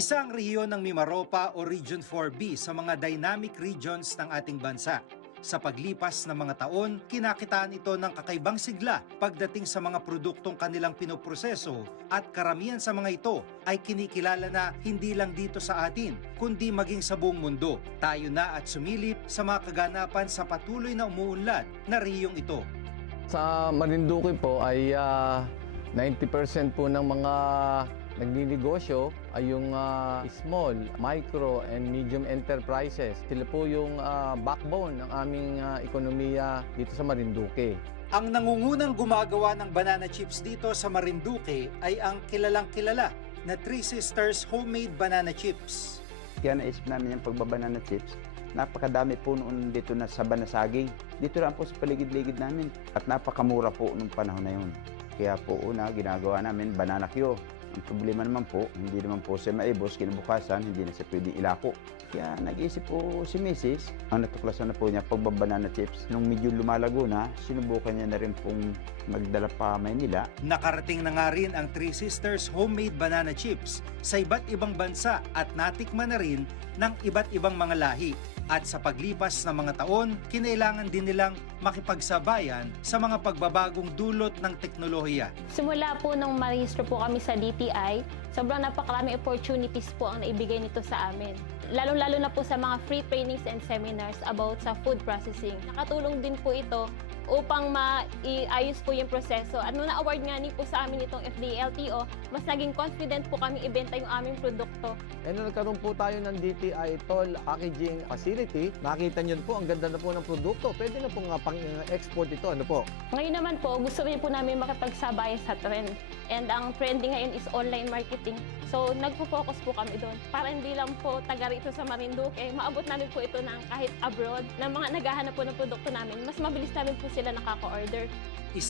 Isa ang rehiyon ng Mimaropa o Region 4B sa mga dynamic regions ng ating bansa. Sa paglipas ng mga taon, kinakitaan ito ng kakaibang sigla pagdating sa mga produktong kanilang pinoproseso at karamihan sa mga ito ay kinikilala na hindi lang dito sa atin, kundi maging sa buong mundo. Tayo na at sumilip sa mga kaganapan sa patuloy na umuunlad na rehiyong ito. Sa Marinduque po ay 90% po ng mga nagninegosyo ay yung small, micro, and medium enterprises. Sila po yung backbone ng aming ekonomiya dito sa Marinduque. Ang nangungunang gumagawa ng banana chips dito sa Marinduque ay ang kilalang-kilala na Three Sisters Homemade Banana Chips. Kaya naisip namin yung pagbabanana chips. Napakadami po noon dito na sa Banasaging. Dito lang po sa paligid-ligid namin. At napakamura po nung panahon na yun. Kaya po una, ginagawa namin banana Q. Ang problema naman po, hindi naman po siya maibos, kinabukasan, hindi na siya pwedeng ilako. Kaya nag-iisip po si Mrs. Ang natuklasan na po niya pagbabanana chips. Nung medyo lumalago na, sinubukan niya na rin pong magdala pa Maynila. Nakarating na nga rin ang Three Sisters Homemade Banana Chips sa iba't ibang bansa at natikman na rin ng iba't ibang mga lahi. At sa paglipas ng mga taon, kinailangan din nilang makipagsabayan sa mga pagbabagong dulot ng teknolohiya. Simula po nung marehistro po kami sa DTI, sobrang napakarami opportunities po ang naibigay nito sa amin. Lalo-lalo na po sa mga free trainings and seminars about sa food processing. Nakatulong din po ito upang maiayos po yung proseso. At nung na-award nga ni po sa amin itong FDA-LTO, mas naging confident po kami ibenta yung aming produkto. And nung nagkaroon po tayo ng DTI Toll Packaging Facility, nakita niyo po, ang ganda na po ng produkto. Pwede na pong pang-export ito. Ano po? Ngayon naman po, gusto rin po namin makipagsabay sa trend. And ang trending ngayon is online marketing. So, nagpo-focus po kami doon. Para hindi lang po taga rito sa Marinduque, maabot namin po ito ng kahit abroad, na mga naghahanap po ng produkto namin, mas mabilis namin po sila nakaka-order.